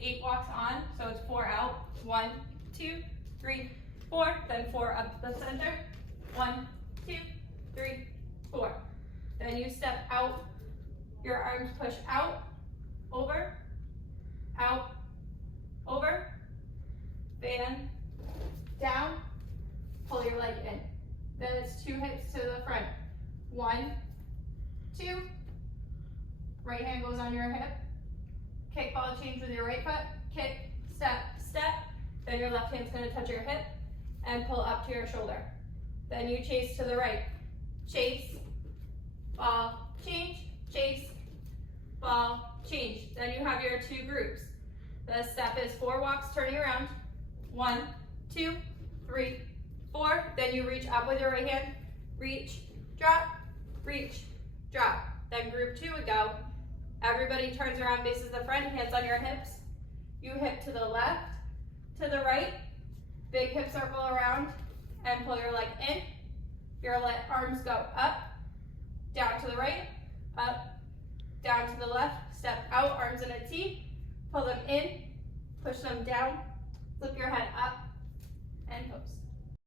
8 walks on, so it's 4 out. 1, 2, 3, 4. Then 4 up the center. 1, 2, 3, 4. Then you step out. Your arms push out, over, out, over, fan, down, pull your leg in. Then it's 2 hips to the front. 1, 2, right hand goes on your hip, kick ball change with your right foot, kick, step, step, then your left hand's gonna touch your hip and pull up to your shoulder. Then you chase to the right, chase, ball, change, chase, ball, change. Then you have your 2 groups. The step is 4 walks turning around. 1, 2, 3, 4. Then you reach up with your right hand, reach, drop, drop. Then group 2 would go. Everybody turns around, faces the front, hands on your hips. You hip to the left, to the right, big hip circle around, and pull your leg in. Your arms go up, down to the right, up, down to the left, step out, arms in a T, pull them in, push them down, flip your head up, and pose.